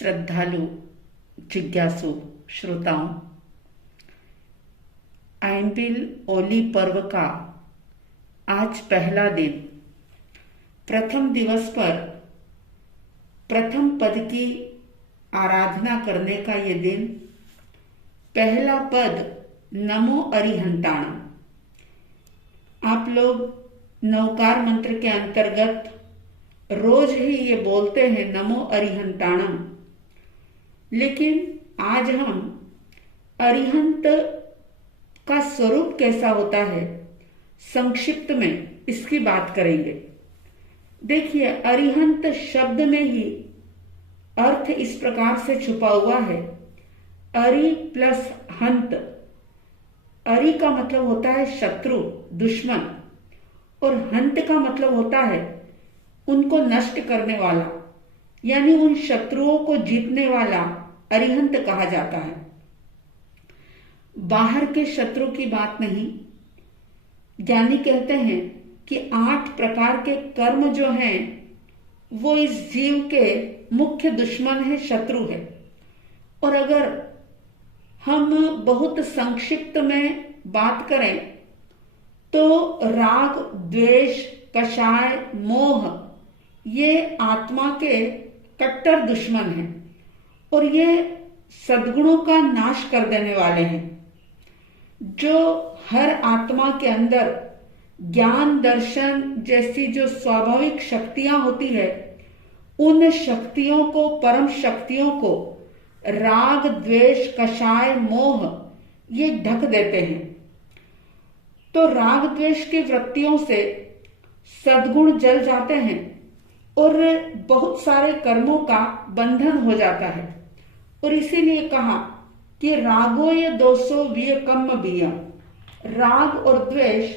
श्रद्धालु जिज्ञासु श्रोताओं, आयंबिल ओली पर्व का आज पहला दिन, प्रथम दिवस पर प्रथम पद की आराधना करने का ये दिन। पहला पद नमो अरिहंताणम। आप लोग नवकार मंत्र के अंतर्गत रोज ही ये बोलते हैं नमो अरिहंताणम, लेकिन आज हम अरिहंत का स्वरूप कैसा होता है संक्षिप्त में इसकी बात करेंगे। देखिए, अरिहंत शब्द में ही अर्थ इस प्रकार से छुपा हुआ है, अरि प्लस हंत। अरि का मतलब होता है शत्रु, दुश्मन, और हंत का मतलब होता है उनको नष्ट करने वाला, यानी उन शत्रुओं को जीतने वाला अरिहंत कहा जाता है। बाहर के शत्रु की बात नहीं। ज्ञानी कहते हैं कि 8 प्रकार के कर्म जो हैं वो इस जीव के मुख्य दुश्मन है, शत्रु है। और अगर हम बहुत संक्षिप्त में बात करें तो राग, द्वेष, कषाय, मोह ये आत्मा के कट्टर दुश्मन हैं और ये सद्गुणों का नाश कर देने वाले हैं। जो हर आत्मा के अंदर ज्ञान, दर्शन जैसी जो स्वाभाविक शक्तियां होती है, उन शक्तियों को, परम शक्तियों को राग, द्वेष, कषाय, मोह ये ढक देते हैं। तो राग द्वेष की वृत्तियों से सद्गुण जल जाते हैं और बहुत सारे कर्मों का बंधन हो जाता है। और इसीलिए कहा कि रागो ये 200 विय कम्म बिया। राग और द्वेष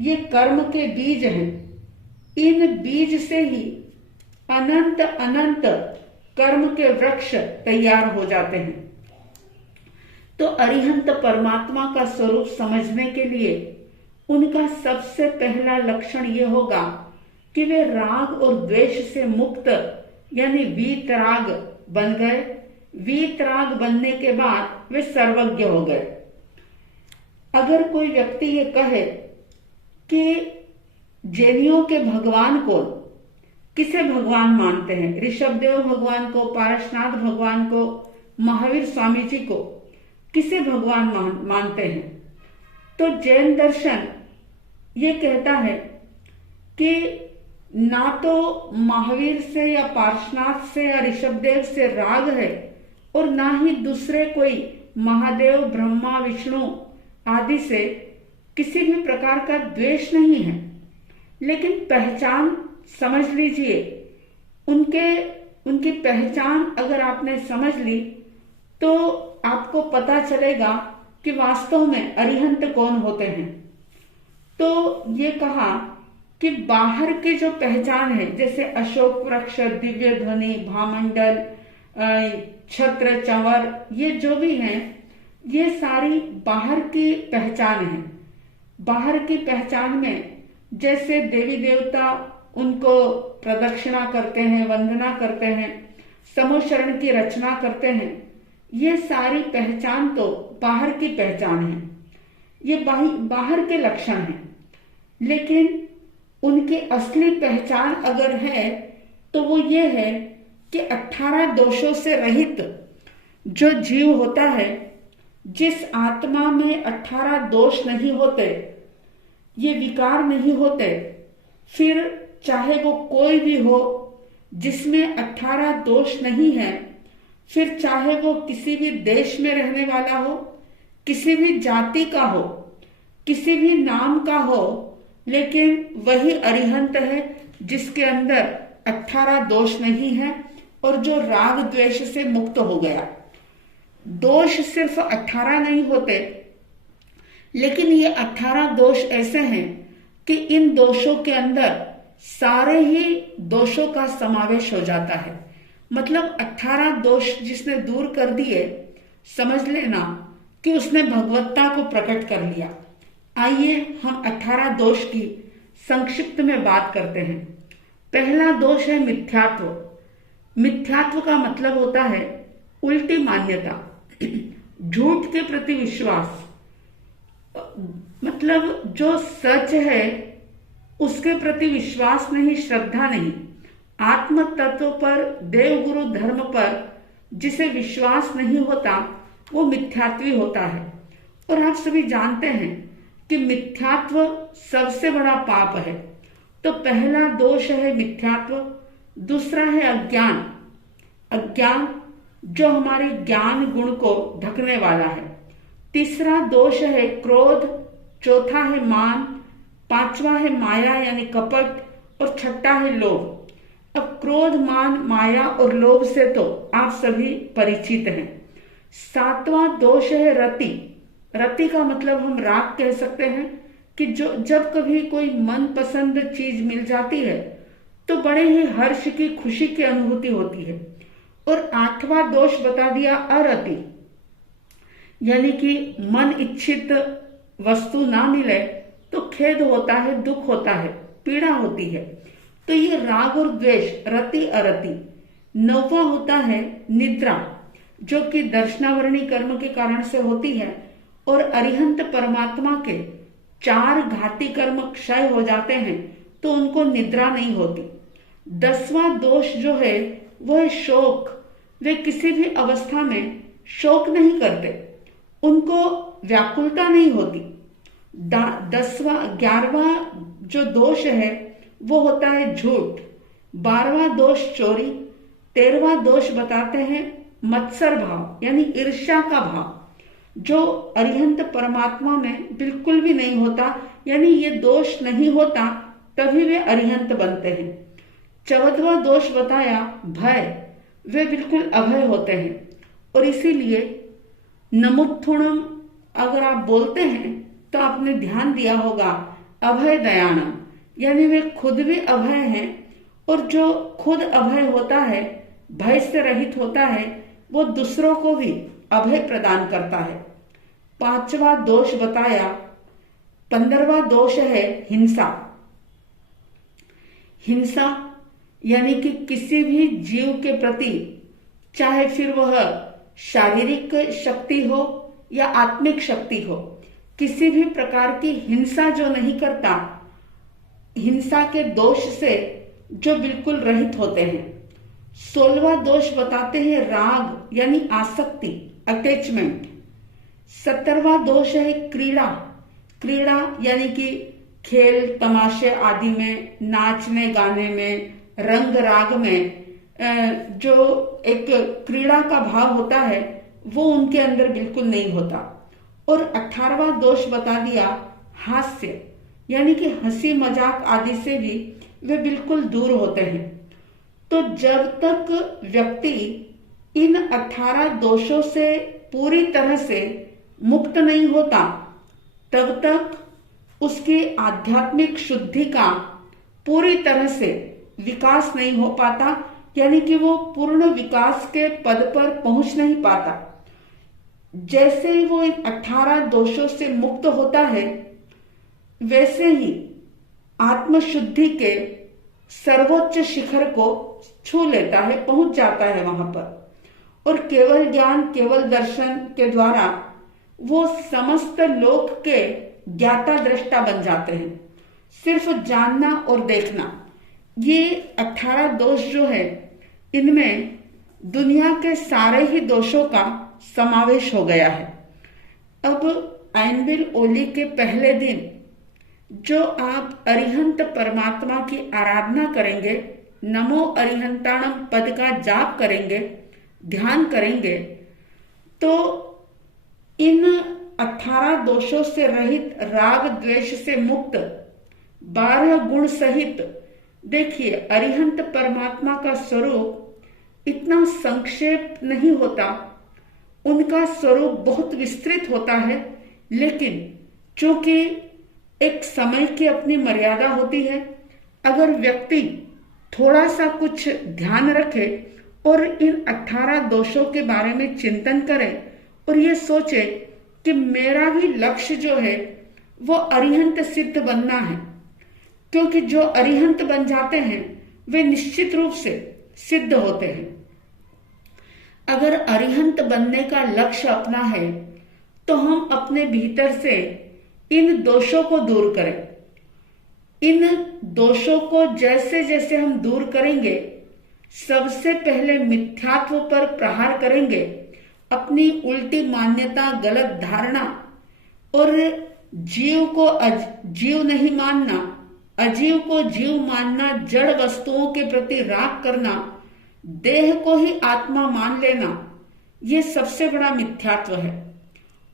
ये कर्म के बीज हैं। इन बीज से ही अनंत अनंत कर्म के वृक्ष तैयार हो जाते हैं। तो अरिहंत परमात्मा का स्वरूप समझने के लिए उनका सबसे पहला लक्षण ये होगा कि वे राग और द्वेष से मुक्त, यानी वीतराग बन गए। वीतराग बनने के बाद वे सर्वज्ञ हो गए। अगर कोई व्यक्ति ये कहे कि जैनियों के भगवान को, किसे भगवान मानते हैं, ऋषभदेव भगवान को, पारसनाथ भगवान को, महावीर स्वामी जी को किसे भगवान मानते हैं, तो जैन दर्शन ये कहता है कि ना तो महावीर से या पार्श्वनाथ से या ऋषभदेव से राग है और ना ही दूसरे कोई महादेव, ब्रह्मा, विष्णु आदि से किसी भी प्रकार का द्वेष नहीं है। लेकिन पहचान समझ लीजिए, उनकी पहचान अगर आपने समझ ली तो आपको पता चलेगा कि वास्तव में अरिहंत कौन होते हैं। तो ये कहा कि बाहर की जो पहचान है, जैसे अशोक वृक्ष, दिव्य ध्वनि, भामंडल, छत्र, चंवर, ये जो भी हैं, ये सारी बाहर की पहचान है। बाहर की पहचान में जैसे देवी देवता उनको प्रदक्षिणा करते हैं, वंदना करते हैं, समूहशरण की रचना करते हैं, ये सारी पहचान तो बाहर की पहचान है, ये बाहर के लक्षण हैं। लेकिन उनकी असली पहचान अगर है तो वो ये है कि 18 दोषों से रहित जो जीव होता है, जिस आत्मा में 18 दोष नहीं होते, ये विकार नहीं होते, फिर चाहे वो कोई भी हो जिसमें 18 दोष नहीं है, फिर चाहे वो किसी भी देश में रहने वाला हो, किसी भी जाति का हो, किसी भी नाम का हो, लेकिन वही अरिहंत है जिसके अंदर 18 दोष नहीं है और जो राग द्वेष से मुक्त हो गया। दोष सिर्फ 18 नहीं होते, लेकिन ये 18 दोष ऐसे हैं कि इन दोषों के अंदर सारे ही दोषों का समावेश हो जाता है। मतलब 18 दोष जिसने दूर कर दिए, समझ लेना कि उसने भगवत्ता को प्रकट कर लिया। आइए हम 18 दोष की संक्षिप्त में बात करते हैं। पहला दोष है मिथ्यात्व। मिथ्यात्व का मतलब होता है उल्टी मान्यता, झूठ के प्रति विश्वास। मतलब जो सच है उसके प्रति विश्वास नहीं, श्रद्धा नहीं। आत्म तत्व पर, देवगुरु धर्म पर जिसे विश्वास नहीं होता वो मिथ्यात्वी होता है। और आप सभी जानते हैं कि मिथ्यात्व सबसे बड़ा पाप है। तो पहला दोष है मिथ्यात्व, दूसरा है अज्ञान। अज्ञान जो हमारे ज्ञान गुण को ढकने वाला है। तीसरा दोष है क्रोध, चौथा है मान, पांचवा है माया यानी कपट, और छठा है लोभ। अब क्रोध, मान, माया और लोभ से तो आप सभी परिचित हैं। सातवां दोष है रति। रति का मतलब हम राग कह सकते हैं कि जब कभी कोई मनपसंद चीज मिल जाती है तो बड़े ही हर्ष की, खुशी की अनुभूति होती है। और आठवां दोष बता दिया अरति, यानी कि मन इच्छित वस्तु ना मिले तो खेद होता है, दुख होता है, पीड़ा होती है। तो ये राग और द्वेष, रति अरति। नौवां होता है निद्रा, जो कि दर्शनावरणी कर्म के कारण से होती है। और अरिहंत परमात्मा के 4 घाती कर्म क्षय हो जाते हैं तो उनको निद्रा नहीं होती। 10वां दोष जो है वो है शोक। वे किसी भी अवस्था में शोक नहीं करते, उनको व्याकुलता नहीं होती। 11वां जो दोष है वो होता है झूठ। 12वां दोष चोरी। 13वां दोष बताते हैं मत्सर भाव, यानी ईर्ष्या का भाव, जो अरिहंत परमात्मा में बिल्कुल भी नहीं होता। यानी ये दोष नहीं होता तभी वे अरिहंत बनते हैं। 14वां दोष बताया भय। वे बिल्कुल अभय होते हैं। और इसीलिए नमुत्थुणम अगर आप बोलते हैं तो आपने ध्यान दिया होगा अभय दयानम, यानी वे खुद भी अभय हैं। और जो खुद अभय होता है, भय से रहित होता है, वो दूसरों को भी अभय प्रदान करता है। 5वां दोष बताया, 15वां दोष है हिंसा। हिंसा यानी कि किसी भी जीव के प्रति, चाहे फिर वह शारीरिक शक्ति हो या आत्मिक शक्ति हो, किसी भी प्रकार की हिंसा जो नहीं करता, हिंसा के दोष से जो बिल्कुल रहित होते हैं। 16वां दोष बताते हैं राग यानी आसक्ति, अटैचमेंट। 17वां दोष है क्रीड़ा। क्रीड़ा यानी कि खेल तमाशे आदि में, नाचने गाने में, रंग राग में जो एक क्रीड़ा का भाव होता है वो उनके अंदर बिल्कुल नहीं होता। और 18वां दोष बता दिया हास्य, यानी कि हंसी मजाक आदि से भी वे बिल्कुल दूर होते हैं। तो जब तक व्यक्ति इन 18 दोषों से पूरी तरह से मुक्त नहीं होता तब तक उसकी आध्यात्मिक शुद्धि का पूरी तरह से विकास नहीं हो पाता, यानी कि वो पूर्ण विकास के पद पर पहुंच नहीं पाता। जैसे ही वो इन 18 दोषों से मुक्त होता है वैसे ही आत्मशुद्धि के सर्वोच्च शिखर को छू लेता है, पहुंच जाता है वहां पर। और केवल ज्ञान, केवल दर्शन के द्वारा वो समस्त लोक के ज्ञाता दृष्टा बन जाते हैं। सिर्फ जानना और देखना, ये 18 दोष जो है इनमें दुनिया के सारे ही दोषों का समावेश हो गया है। अब आइनबिल ओली के पहले दिन जो आप अरिहंत परमात्मा की आराधना करेंगे, नमो अरिहंताणम पद का जाप करेंगे, ध्यान करेंगे, तो इन 18 दोषों से रहित, राग द्वेष से मुक्त, 12 गुण सहित, देखिए अरिहंत परमात्मा का स्वरूप इतना संक्षेप नहीं होता, उनका स्वरूप बहुत विस्तृत होता है। लेकिन चूंकि एक समय की अपनी मर्यादा होती है, अगर व्यक्ति थोड़ा सा कुछ ध्यान रखे और इन 18 दोषों के बारे में चिंतन करे और ये सोचे कि मेरा भी लक्ष्य जो है वो अरिहंत सिद्ध बनना है, क्योंकि जो अरिहंत बन जाते हैं वे निश्चित रूप से सिद्ध होते हैं। अगर अरिहंत बनने का लक्ष्य अपना है तो हम अपने भीतर से इन दोषों को दूर करें। इन दोषों को जैसे जैसे हम दूर करेंगे, सबसे पहले मिथ्यात्व पर प्रहार करेंगे, अपनी उल्टी मान्यता, गलत धारणा और जीव को जीव नहीं मानना, अजीव को जीव मानना, जड़ वस्तुओं के प्रति राग करना, देह को ही आत्मा मान लेना, ये सबसे बड़ा मिथ्यात्व है।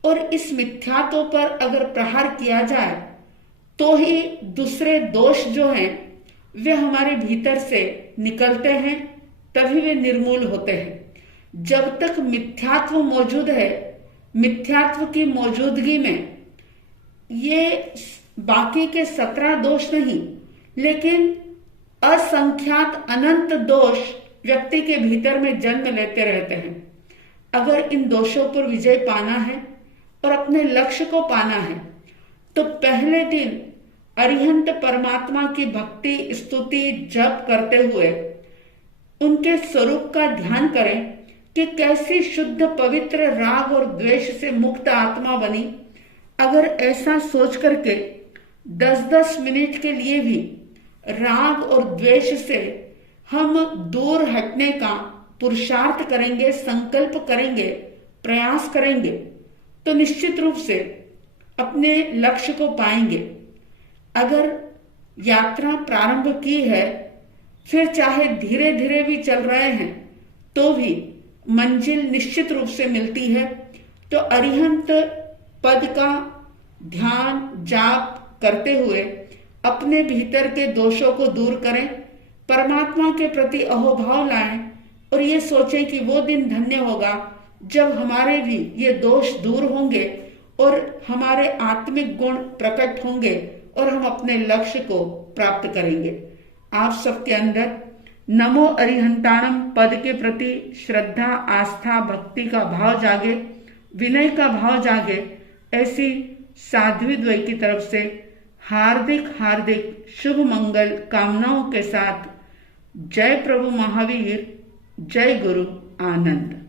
और इस मिथ्यात्व पर अगर प्रहार किया जाए तो ही दूसरे दोष जो हैं वे हमारे भीतर से निकलते हैं, तभी वे निर्मूल होते हैं। जब तक मिथ्यात्व मौजूद है, मिथ्यात्व की मौजूदगी में ये बाकी के 17 दोष नहीं, लेकिन असंख्यात अनंत दोष व्यक्ति के भीतर में जन्म लेते रहते हैं। अगर इन दोषों पर विजय पाना है और अपने लक्ष्य को पाना है तो पहले दिन अरिहंत परमात्मा की भक्ति, स्तुति, जप करते हुए उनके स्वरूप का ध्यान करें कि कैसी शुद्ध पवित्र राग और द्वेष से मुक्त आत्मा बनी। अगर ऐसा सोच करके 10-10 मिनट के लिए भी राग और द्वेष से हम दूर हटने का पुरुषार्थ करेंगे, संकल्प करेंगे, प्रयास करेंगे, तो निश्चित रूप से अपने लक्ष्य को पाएंगे। अगर यात्रा प्रारंभ की है, फिर चाहे धीरे धीरे भी चल रहे हैं तो भी मंजिल निश्चित रूप से मिलती है। तो अरिहंत पद का ध्यान जाप करते हुए अपने भीतर के दोषों को दूर करें, परमात्मा के प्रति अहोभाव लाएं और ये सोचें कि वो दिन धन्य होगा जब हमारे भी ये दोष दूर होंगे और हमारे आत्मिक गुण प्रकट होंगे और हम अपने लक्ष्य को प्राप्त करेंगे। आप सबके अंदर नमो अरिहंताणम पद के प्रति श्रद्धा, आस्था, भक्ति का भाव जागे, विनय का भाव जागे, ऐसी साध्वी द्वय की तरफ से हार्दिक हार्दिक शुभ मंगल कामनाओं के साथ जय प्रभु महावीर, जय गुरु आनंद।